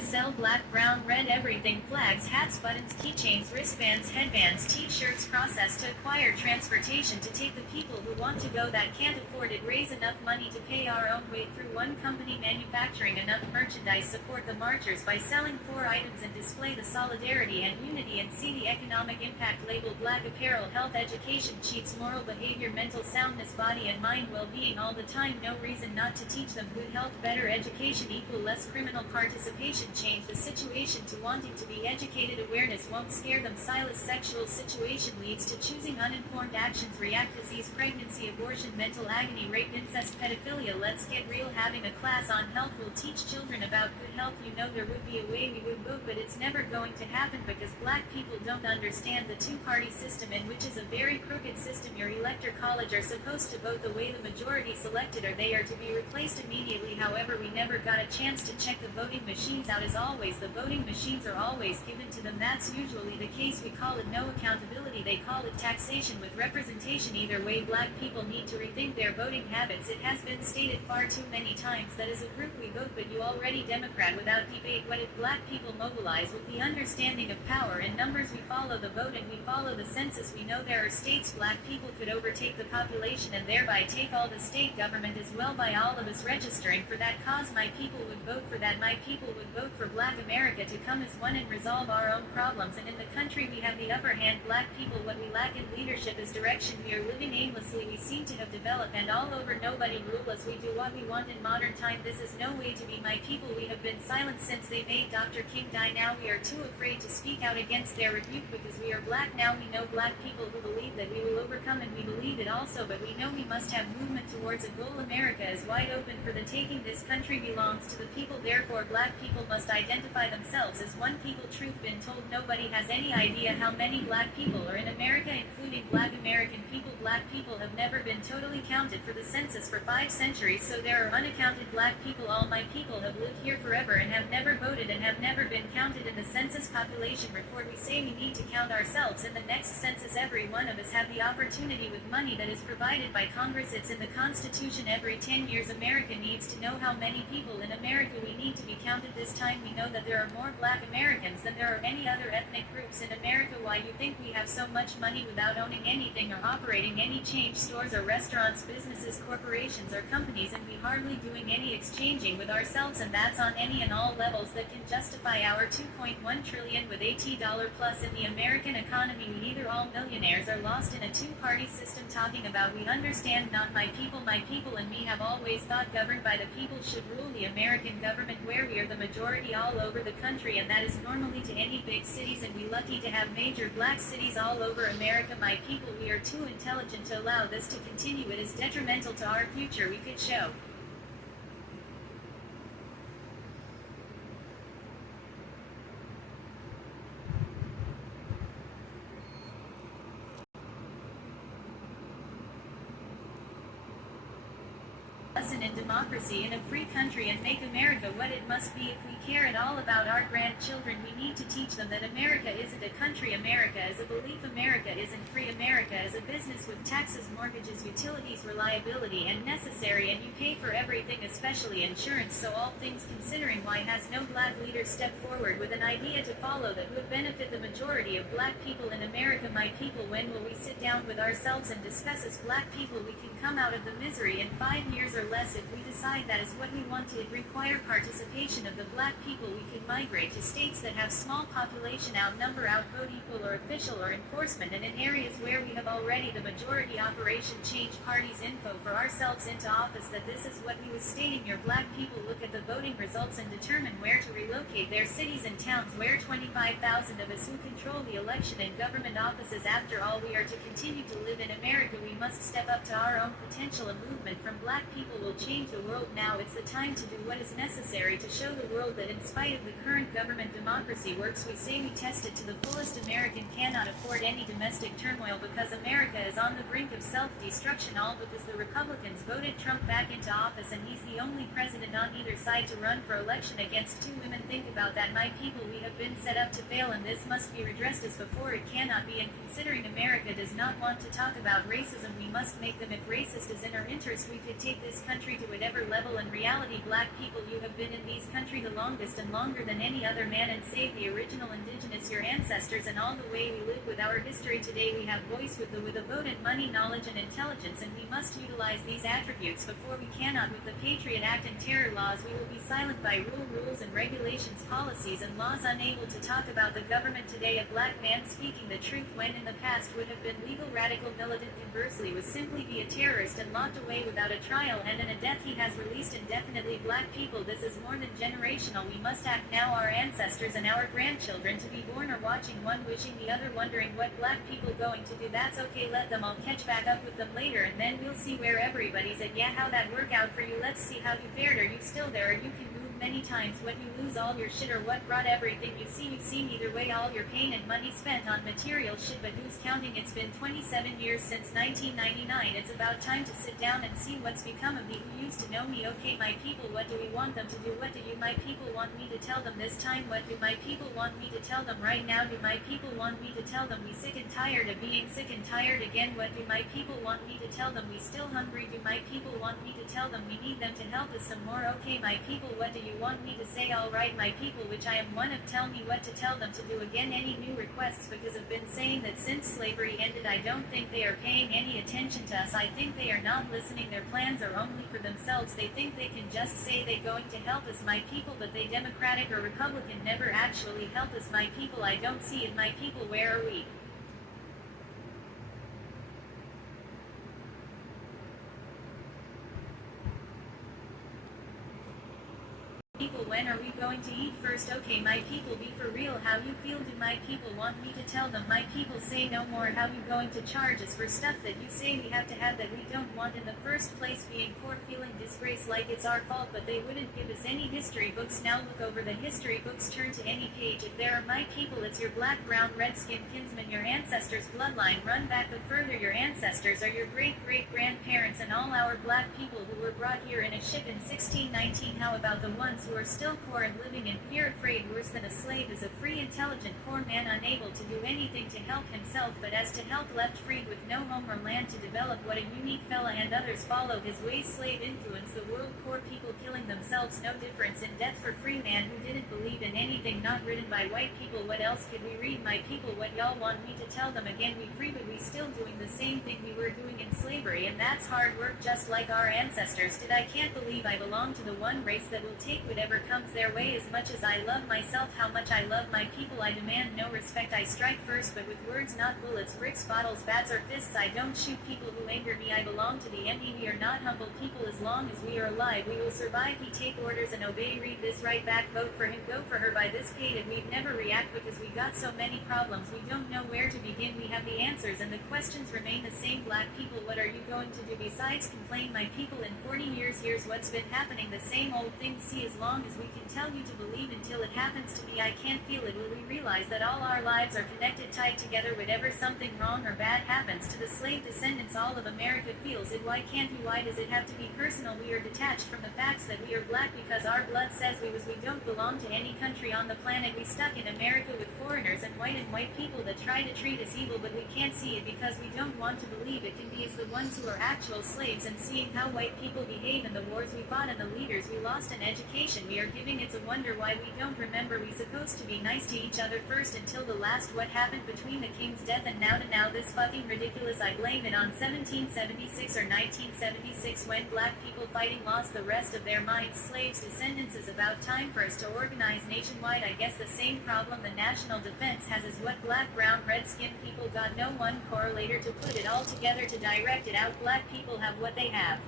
Sell black, brown, red everything, flags, hats, buttons, keychains, wristbands, headbands, t-shirts, process to acquire transportation to take the people who want to go that can't afford it, raise enough money to pay our own way through one company manufacturing enough merchandise, support the marchers by selling 4 items and display the solidarity and unity and see the economic impact, label black apparel, health, education, cheats, moral behavior, mental soundness, body and mind well-being all the time, no reason not to teach them good health, better education equal less criminal participation, change the situation to wanting to be educated, awareness won't scare them, Silas sexual situation leads to choosing uninformed actions, react disease, pregnancy, abortion, mental agony, rape, incest, pedophilia, let's get real, having a class on health will teach children about good health, you know there would be a way we would vote but it's never going to happen because black people don't understand the two-party system in which is a very crooked system, your elector college are supposed to vote the way the majority selected or they are to be replaced immediately, however we never got a chance to check the voting machines out as always, the voting machines are always given to them, that's usually the case, we call it no accountability, they call it taxation with representation, either way black people need to rethink their voting habits, it has been stated far too many times that as a group we vote but you already Democrat without debate, what if black people mobilize with the understanding of power and numbers, we follow the vote and we follow the census, we know there are states black people could overtake the population and thereby take all the state government as well by all of us registering for that cause, my people would vote for that, my people would vote for black America to come as one and resolve our own problems, and in the country we have the upper hand, black people, what we lack in leadership is direction, we are living aimlessly, we seem to have developed and all over nobody rule us, we do what we want in modern time, this is no way to be my people, we have been silent since they made Dr. King die, now we are too afraid to speak out against their rebuke because we are black, now we know black people who believe that we will overcome and we believe it also, but we know we must have movement towards a goal, America is wide open for the taking, this country belongs to the people, therefore black people must identify themselves as one people, truth been told, nobody has any idea how many black people are in America including black American people, black people have never been totally counted for the census for 5 centuries, so there are unaccounted black people, all my people have lived here forever and have never voted and have never been counted in the census population report, we say we need to count ourselves in the next census, every one of us have the opportunity with money that is provided by Congress, it's in the Constitution, every 10 years America needs to know how many people in America we need to be counted, this time we know that there are more black Americans than there are any other ethnic groups in America, why you think we have so much money without owning anything or operating any change stores or restaurants, businesses, corporations or companies, and we hardly doing any exchanging with ourselves, and that's on any and all levels that can justify our 2.1 trillion with $80 plus in the American economy, we either all millionaires are lost in a two-party system talking about we understand not my people and me have always thought governed by the people should rule the American government where we are the majority all over the country, and that is normally to any big cities, and we lucky to have major black cities all over America, my people, we are too intelligent to allow this to continue, it is detrimental to our future, we could show lesson in democracy in a free country and make America what it must be. If we care at all about our grandchildren, we need to teach them that America isn't a country, America is a belief, America isn't free, America is a business with taxes, mortgages, utilities, reliability, and necessary, and you pay for everything, especially insurance, so all things considering, why has no black leader stepped forward with an idea to follow that would benefit the majority of black people in America, my people, when will we sit down with ourselves and discuss as black people we can come out of the misery in 5 years or less if we decide that is what we want to require participation of the black people, we can migrate to states that have small population, outnumber, outvote, equal or official or enforcement, and in areas where we have already the majority operation change parties info for ourselves into office, that this is what we was stating, your black people look at the voting results and determine where to relocate their cities and towns where 25,000 of us who control the election and government offices, after all we are to continue to live in America, we must step up to our own potential, a movement from black people will change the world, now it's the time to do what is necessary to show the world that in spite of the current government democracy works, we say we test it to the fullest, American cannot afford any domestic turmoil because America is on the brink of self-destruction, all because the Republicans voted Trump back into office and he's the only president on either side to run for election against 2 women, think about that, my people, we have been set up to fail and this must be redressed as before, it cannot be, and considering America does not want to talk about racism, we must make them, if racist is in our interest, we could take this country country to whatever level. In reality, black people, you have been in these country the longest and longer than any other man, and save the original indigenous, your ancestors, and all the way we live with our history today. We have voice with a vote and money, knowledge and intelligence, and we must utilize these attributes. Before we cannot with the Patriot Act and terror laws, we will be silent by rules and regulations, policies and laws, unable to talk about the government today. A black man speaking the truth when in the past would have been legal, radical, militant, conversely was simply be a terrorist and locked away without a trial and in a death he has released indefinitely. Black people, this is more than generational. We must act now. Our ancestors and our grandchildren to be born or watching, one wishing, the other wondering what black people going to do. That's okay, let them all catch back up with them later, and then we'll see where everybody's at. Yeah, how that work out for you? Let's see how you fared. Are you still there? Or you can move many times when you lose all your shit, or what brought everything you've seen. Either way, all your pain and money spent on material shit, but who's counting? It's been 27 years since 1999. It's about time to sit down and see what's become of me who used to know me. Okay, my people, what do we want them to do? What do you, my people, want me to tell them this time? What do my people want me to tell them right now? Do my people want me to tell them we sick and tired of being sick and tired again? What do my people want me to tell them we still hungry? Do my people want me to tell them we need them to help us some more? Okay, my people, what do you want me to say? Alright, my people, which I am one of, tell me what to tell them to do. Again, any new requests? Because I've been saying that since slavery ended, I don't think they are paying any attention to us. I think they are not listening. Their plans are only for themselves. They think they can just say they're going to help us, my people, but they, Democratic or Republican, never actually help us, my people. I don't see it, my people. Where are we? People, when are we going to eat first? Okay, my people, be for real. How you feel? Do my people want me to tell them? My people, say no more. How you going to charge us for stuff that you say we have to have that we don't want in the first place? Being poor, feeling disgrace like it's our fault, but they wouldn't give us any history books. Now look over the history books, turn to any page. If there are my people, it's your black, brown, red-skinned kinsmen, your ancestors' bloodline. Run back the further. Your ancestors are your great-great-grandparents and all our black people who were brought here in a ship in 1619. How about the ones who are still poor and living in fear, afraid? Worse than a slave is a free, intelligent, poor man unable to do anything to help himself, but as to help, left freed with no home or land to develop what a unique fella, and others follow his ways. Slave influence the world, poor people killing themselves, no difference in death for free man who didn't believe in anything, not written by white people. What else could we read? My people, what y'all want me to tell them? Again, we free, but we still doing the same thing we were doing in slavery, and that's hard work just like our ancestors did. I can't believe I belong to the one race that will take whatever comes their way. As much as I love myself, how much I love my people, I demand no respect. I strike first, but with words, not bullets, bricks, bottles, bats, or fists. I don't shoot people who anger me. I belong to the enemy. We are not humble people. As long as we are alive, we will survive. We take orders and obey. Read this right back. Vote for him. Go for her. By this paid, and we'd never react because we got so many problems. We don't know where to begin. We have the answers, and the questions remain the same. Black people, what are you going to do besides complain? My people, in 40 years, here's what's been happening. The same old thing. See, as long as we can tell you to believe until it happens to me, I can't feel it. Will we realize that all our lives are connected, tied together? Whenever something wrong or bad happens to the slave descendants, all of America feels it. Why can't we? Why does it have to be personal? We are detached from the facts that we are black because our blood says we don't belong to any country on the planet. We stuck in America with foreigners and white people that try to treat us evil, but we can't see it because we don't want to believe it can be as the ones who are actual slaves. And seeing how white people behave in the wars we fought and the leaders we lost in education we are giving, it's a wonder why we don't remember. We supposed to be nice to each other first until the last. What happened between the king's death and now to now? This fucking ridiculous. I blame it on 1776 or 1976 when black people fighting lost the rest of their minds. Slaves descendants, is about time for us to organize nationwide. I guess the same problem the national defense has is what black, brown, red-skinned people got. No one correlator to put it all together to direct it out. Black people have what they have.